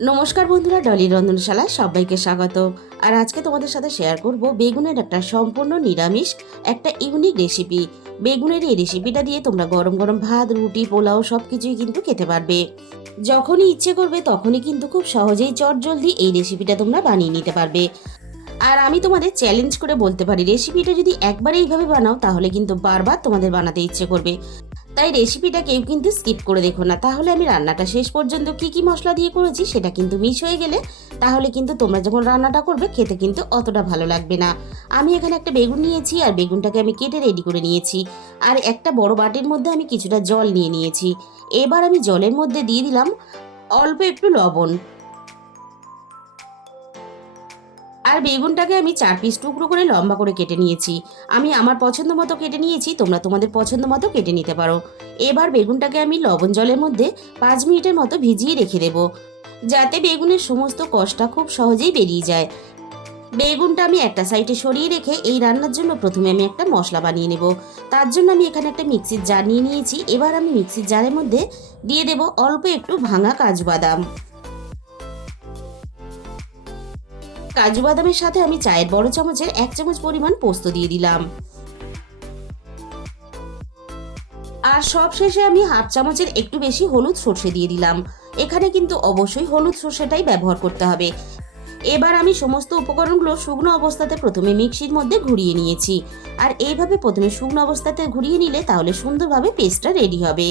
নমস্কার বন্ধুরা, ডলি রন্ধনশালায় সবাইকে স্বাগত। আর আজকে তোমাদের সাথে শেয়ার করব বেগুনের একটা সম্পূর্ণ নিরামিষ একটা ইউনিক রেসিপি। বেগুনের এই রেসিপিটা দিয়ে তোমরা গরম গরম ভাত, রুটি, পোলাও সব কিছুই কিন্তু খেতে পারবে। যখনই ইচ্ছে করবে তখনই কিন্তু খুব সহজেই চটজলদি এই রেসিপিটা তোমরা বানিয়ে নিতে পারবে। আর আমি তোমাদের চ্যালেঞ্জ করে বলতে পারি, রেসিপিটা যদি একবার এইভাবে বানাও তাহলে কিন্তু বারবার তোমাদের বানাতে ইচ্ছে করবে। তাই রেসিপিটা কেউ কিন্তু স্কিপ করে দেখো না, তাহলে আমি রান্নাটা শেষ পর্যন্ত কি কি মশলা দিয়ে করেছি সেটা কিন্তু মিস হয়ে গেলে তাহলে কিন্তু তোমরা যখন রান্নাটা করবে খেতে কিন্তু অতটা ভালো লাগবে না। আমি এখানে একটা বেগুন নিয়েছি আর বেগুনটাকে আমি কেটে রেডি করে নিয়েছি। আর একটা বড় বাটির মধ্যে আমি কিছুটা জল নিয়ে নিয়েছি। এবার আমি জলের মধ্যে দিয়ে দিলাম অল্প একটু লবণ। আর বেগুনটাকে আমি 4 পিস টুকরো করে লম্বা করে কেটে নিয়েছি। আমি আমার পছন্দ মতো কেটে নিয়েছি, তোমরা তোমাদের পছন্দ মতো কেটে নিতে পারো। এবার বেগুনটাকে আমি লবণ জলের মধ্যে 5 মিনিটের মতো ভিজিয়ে রেখে দেবো, যাতে বেগুনের সমস্ত কষটা খুব সহজেই বেরিয়ে যায়। বেগুনটা আমি একটা সাইডে সরিয়ে রেখে এই রান্নার জন্য প্রথমে আমি একটা মশলা বানিয়ে নেব। তার জন্য আমি এখানে একটা মিক্সির জার নিয়ে নিয়েছি। এবার আমি মিক্সির জারের মধ্যে দিয়ে দেব অল্প একটু ভাঙা কাজু বাদাম। কাজু বাদামের সাথে আমি চায়ের বড় চামচের 1 চামচ পরিমাণ পোস্ত দিয়ে দিলাম। আর সব শেষে আমি হাফ চামচের একটু বেশি হলুদ সর্ষে দিয়ে দিলাম। এখানে কিন্তু অবশ্যই হলুদ সর্ষেটাই ব্যবহার করতে হবে। এবার আমি সমস্ত উপকরণগুলো শুকনো অবস্থাতে প্রথমে মিক্সির মধ্যে ঘুরিয়ে নিয়েছি। আর এইভাবে প্রথমে শুকনো অবস্থাতে ঘুরিয়ে নিলে তাহলে সুন্দরভাবে পেস্টটা রেডি হবে।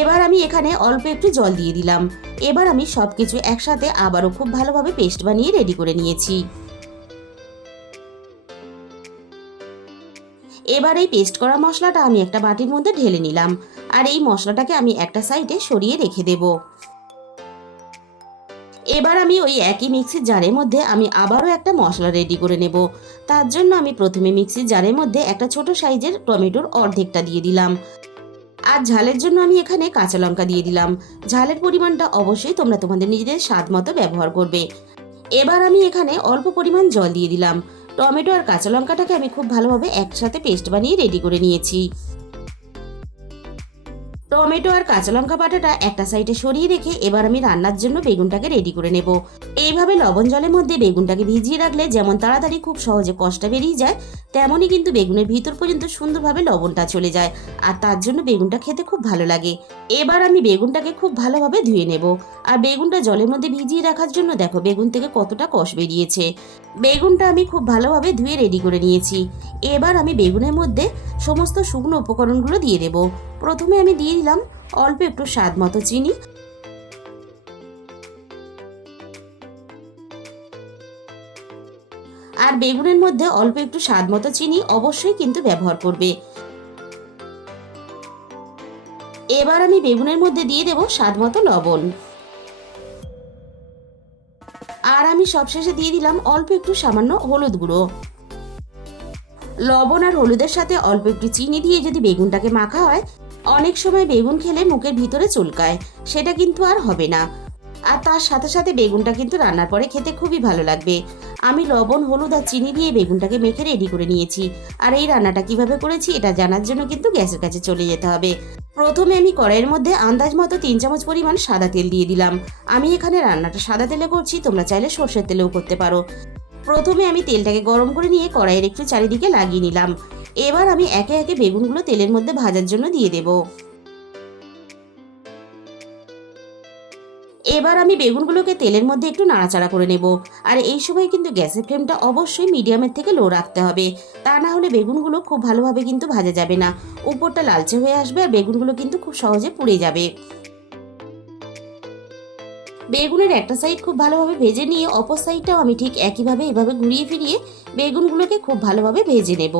এবার আমি এখানে অল্প একটু জল দিয়ে দিলাম। এবার আমি সবকিছু একসাথে আবারও খুব ভালোভাবে পেস্ট বানিয়ে রেডি করে নিয়েছি। এবার এই পেস্ট করা মশলাটা আমি একটা বাটির মধ্যে ঢেলে নিলাম। আর এই মশলাটাকে আমি একটা সাইডে সরিয়ে রেখে দেব। এবার আমি ওই একই মিক্সির জারের মধ্যে আমি আবারও একটা মশলা রেডি করে নেব। তার জন্য আমি প্রথমে মিক্সির জারের মধ্যে একটা ছোট সাইজের টমেটোর অর্ধেকটা দিয়ে দিলাম। আর ঝালের জন্য আমি এখানে কাঁচা লঙ্কা দিয়ে দিলাম। ঝালের পরিমাণটা অবশ্যই তোমরা তোমাদের নিজেদের স্বাদ মতো ব্যবহার করবে। এবার আমি এখানে অল্প পরিমাণ জল দিয়ে দিলাম। টমেটো আর কাঁচা লঙ্কাটাকে আমি খুব ভালোভাবে একসাথে পেস্ট বানিয়ে রেডি করে নিয়েছি। টমেটো আর কাঁচা লঙ্কা বাটাটা একটা সাইডে সরিয়ে রেখে এবার আমি রান্নার জন্য বেগুনটাকে রেডি করে নেব। এইভাবে লবণ জলের মধ্যে বেগুনটাকে ভিজিয়ে রাখলে যেমন তাড়াতাড়ি খুব সহজে কষটা বেরিয়ে যায়, তেমনই কিন্তু বেগুনের ভিতর পর্যন্ত সুন্দরভাবে লবণটা চলে যায়। আর তার জন্য বেগুনটা খেতে খুব ভালো লাগে। এবার আমি বেগুনটাকে খুব ভালোভাবে ধুয়ে নেব। আর বেগুনটা জলের মধ্যে ভিজিয়ে রাখার জন্য দেখো বেগুন থেকে কতটা কষ বেরিয়েছে। বেগুনটা আমি খুব ভালোভাবে ধুয়ে রেডি করে নিয়েছি। এবার আমি বেগুনের মধ্যে সমস্ত শুকনো উপকরণগুলো দিয়ে দেব। প্রথমে আমি দিয়ে দিলাম অল্প একটু স্বাদ মতো চিনি। আর বেগুনের মধ্যে অল্প একটু স্বাদ মতো চিনি অবশ্যই কিন্তু ব্যবহার করবে। এবার আমি বেগুনের মধ্যে দিয়ে দেব স্বাদ মতো লবণ। আর আমি সবশেষে দিয়ে দিলাম অল্প একটু সামান্য হলুদ গুঁড়ো। লবণ আর হলুদের সাথে অল্প একটু চিনি দিয়ে যদি বেগুনটাকে মাখা হয়, অনেক সময় বেগুন খেলে মুখের ভিতরে চুলকায়, সেটা কিন্তু আর হবে না। আর তার সাথে সাথে বেগুনটা কিন্তু রান্নার পরে খেতে খুবই ভালো লাগবে। আমি লবণ, হলুদ আর চিনি দিয়ে বেগুনটাকে মেখে রেডি করে নিয়েছি। আর এই রান্নাটা কিভাবে করেছি এটা জানার জন্য কিন্তু গ্যাসের কাছে চলে যেতে হবে। প্রথমে আমি কড়াইয়ের মধ্যে আন্দাজ মতো 3 চামচ পরিমাণ সাদা তেল দিয়ে দিলাম। আমি এখানে রান্নাটা সাদা তেলে করছি, তোমরা চাইলে সর্ষের তেলেও করতে পারো। প্রথমে আমি তেলটাকে গরম করে নিয়ে কড়াইয়ের একটু চারিদিকে লাগিয়ে নিলাম। এবার আমি একে একে বেগুনগুলো তেলের মধ্যে ভাজার জন্য দিয়ে দেব। এবার আমি বেগুনগুলোকে তেলের মধ্যে একটু নাড়াচাড়া করে নেব। আর এই সময় কিন্তু গ্যাসের ফ্লেমটা অবশ্যই মিডিয়ামের থেকে লো রাখতে হবে। তা না হলে বেগুনগুলো খুব ভালোভাবে কিন্তু ভাজা যাবে না, উপরটা লালচে হয়ে আসবে আর বেগুনগুলো কিন্তু খুব সহজে পুড়ে যাবে। বেগুনের একটা সাইড খুব ভালোভাবে ভেজে নিয়ে অপর সাইডটাও আমি ঠিক একইভাবে এভাবে ঘুরিয়ে ফিরিয়ে বেগুনগুলোকে খুব ভালোভাবে ভেজে নেব।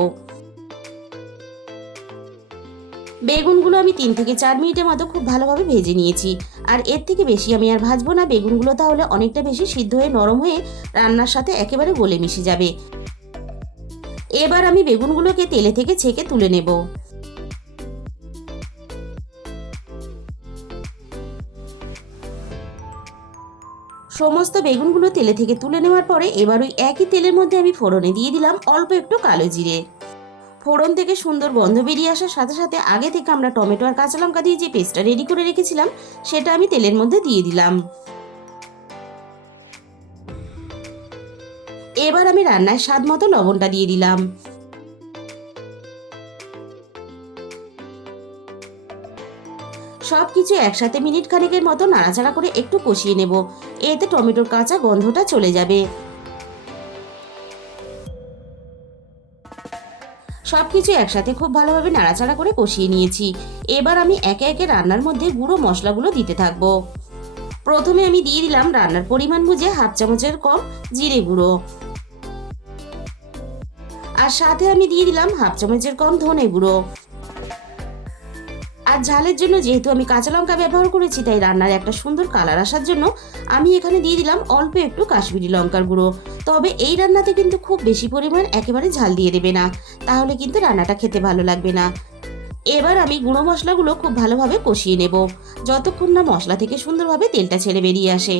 বেগুনগুলো আমি 3 থেকে 4 মিনিটের মতো খুব ভালোভাবে ভেজে নিয়েছি। আর এর থেকে বেশি আমি আর ভাজবো না, বেগুনগুলো তাহলে অনেকটা বেশি সিদ্ধ হয়ে নরম হয়ে রান্নার সাথে একেবারে গলে মিশে যাবে। এবার আমি বেগুনগুলোকে তেলে থেকে ছেঁকে তুলে নেব। সমস্ত বেগুনগুলো তেলে থেকে তুলে নেওয়ার পরে এবার ওই একই তেলের মধ্যে আমি ফোড়নে দিয়ে দিলাম অল্প একটু কালো জিরে। ফোড়ন থেকে সুন্দর গন্ধ বেরিয়ে আসার সাথে সাথে আগে থেকে আমরা টমেটো আর কাঁচা লঙ্কা দিয়ে যে পেস্টটা রেডি করে রেখেছিলাম সেটা আমি তেলের মধ্যে দিয়ে দিলাম। এবার আমি রান্নায় স্বাদ মতো লবণটা দিয়ে দিলাম। সবকিছু একসাথে মিনিট খানেকের মতো নাড়াচাড়া করে একটু কষিয়ে নেব, এতে টমেটোর কাঁচা গন্ধটা চলে যাবে। সবকিছু একসাথে খুব ভালোভাবে নাড়াচাড়া করে কষিয়ে নিয়েছি। এবার আমি একে একে রান্নার মধ্যে গুঁড়ো মশলাগুলো দিতে থাকবো। প্রথমে আমি দিয়ে দিলাম রান্নার পরিমাণ বুঝে হাফ চামচের কম জিরে গুঁড়ো, আর সাথে আমি দিয়ে দিলাম হাফ চামচের কম ধনে গুঁড়ো। আর ঝালের জন্য যেহেতু আমি কাঁচা লঙ্কা ব্যবহার করেছি, তাই রান্নার একটা সুন্দর কালার আসার জন্য আমি এখানে দিয়ে দিলাম অল্প একটু কাশ্মীরি লঙ্কার গুঁড়ো। তবে এই রান্নাতে কিন্তু খুব বেশি পরিমাণ একেবারে ঝাল দিয়ে দেবে না, তাহলে কিন্তু রান্নাটা খেতে ভালো লাগবে না। এবার আমি গুঁড়ো মশলাগুলো খুব ভালোভাবে কষিয়ে নেব, যতক্ষণ না মশলা থেকে সুন্দরভাবে তেলটা ছেড়ে বেরিয়ে আসে।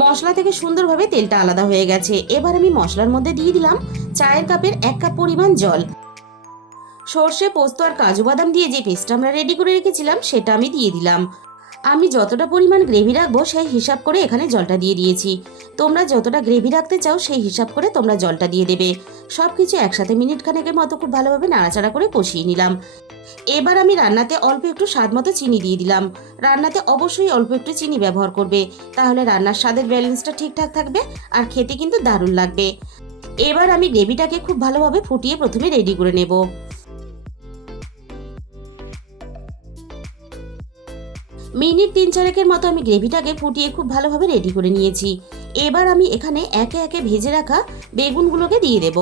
মশলা থেকে সুন্দরভাবে তেলটা আলাদা হয়ে গেছে। এবার আমি মশলার মধ্যে দিয়ে দিলাম চায়ের কাপের 1 কাপ পরিমাণ জল। সর্ষে, পোস্ত আর কাজু বাদাম দিয়ে যে পেস্ট আমরা রেডি করে রেখেছিলাম সেটা আমি দিয়ে দিলাম। আমি যতটা পরিমাণ গ্রেভি রাখবো সেই হিসাব করে এখানে জলটা দিয়ে দিয়েছি। তোমরা যতটা গ্রেভি রাখতে চাও সেই হিসাব করে তোমরা জলটা দিয়ে দেবে। সবকিছু একসাথে মিনিট খানেকের মতো খুব ভালোভাবে নাড়াচাড়া করে কষিয়ে নিলাম। এবার আমি রান্নাতে অল্প একটু স্বাদ মতো চিনি দিয়ে দিলাম। রান্নাতে অবশ্যই অল্প একটু চিনি ব্যবহার করবে, তাহলে রান্নার স্বাদের ব্যালেন্সটা ঠিকঠাক থাকবে আর খেতে কিন্তু দারুণ লাগবে। এবার আমি গ্রেভিটাকে খুব ভালোভাবে ফুটিয়ে প্রথমে রেডি করে নেব। মিনিট 3-4 মতো আমি গ্রেভিটাকে ফুটিয়ে খুব ভালোভাবে রেডি করে নিয়েছি। এবার আমি এখানে একে একে ভেজে রাখা বেগুনগুলোকে দিয়ে দেব।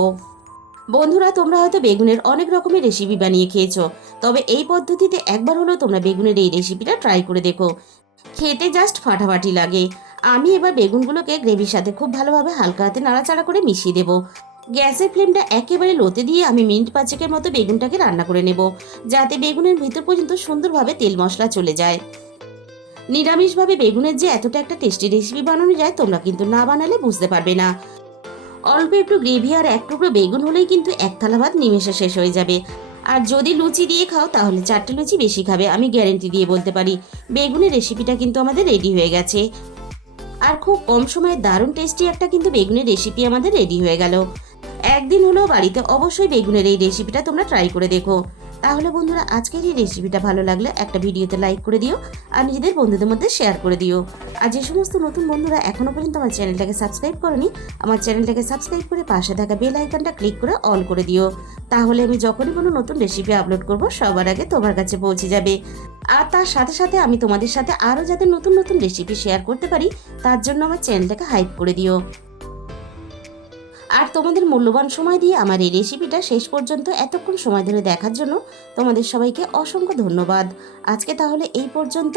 বন্ধুরা, তোমরা হয়তো বেগুনের অনেক রকমের রেসিপি বানিয়ে খেয়েছো, তবে এই পদ্ধতিতে একবার হলেও তোমরা বেগুনের এই রেসিপিটা ট্রাই করে দেখো, খেতে জাস্ট ফাটাফাটি লাগে। আমি এবার বেগুনগুলোকে গ্রেভির সাথে খুব ভালোভাবে হালকা হাতে নাড়াচাড়া করে মিশিয়ে দেব। গ্যাসের ফ্লেমটা একেবারে লোতে দিয়ে আমি মিনিট 5-এর মতো বেগুনটাকে রান্না করে নেব, যাতে বেগুনের ভিতর পর্যন্ত সুন্দরভাবে তেল মশলা চলে যায়। নিরামিষভাবে বেগুনের যে এতটা একটা টেস্টি রেসিপি বানানো যায়, তোমরা কিন্তু না বানালে বুঝতে পারবে না। অল্প একটু গ্রেভি আর 1 টুকরো বেগুন হলেই কিন্তু 1 থালা ভাত নিমেষে শেষ হয়ে যাবে। আর যদি লুচি দিয়ে খাও তাহলে 4টে লুচি বেশি খাবে, আমি গ্যারেন্টি দিয়ে বলতে পারি। বেগুনের রেসিপিটা কিন্তু আমাদের রেডি হয়ে গেছে, আর খুব কম সময়ে দারুণ টেস্টি একটা কিন্তু বেগুনের রেসিপি আমাদের রেডি হয়ে গেল। একদিন হলেও বাড়িতে অবশ্যই বেগুনের এই রেসিপিটা তোমরা ট্রাই করে দেখো। তাহলে বন্ধুরা, আজকের এই রেসিপিটা ভালো লাগলে একটা ভিডিওতে লাইক করে দিও আর নিজেদের বন্ধুদের মধ্যে শেয়ার করে দিও। আর যে সমস্ত নতুন বন্ধুরা এখনো পর্যন্ত আমার চ্যানেলটাকে সাবস্ক্রাইব করনি, আমার চ্যানেলটাকে সাবস্ক্রাইব করে পাশে থাকা বেল আইকনটা ক্লিক করে অল করে দিও। তাহলে আমি যখনই কোনো নতুন রেসিপি আপলোড করব সবার আগে তোমার কাছে পৌঁছে যাবে। আর তার সাথে সাথে আমি তোমাদের সাথে আরও যাতে নতুন নতুন রেসিপি শেয়ার করতে পারি, তার জন্য আমার চ্যানেলটাকে হাইপ করে দিও। আর তোমাদের মূল্যবান সময় দিয়ে আমার এই রেসিপিটা শেষ পর্যন্ত এতক্ষণ সময় ধরে দেখার জন্য তোমাদের সবাইকে অসংখ্য ধন্যবাদ। আজকে তাহলে এই পর্যন্ত।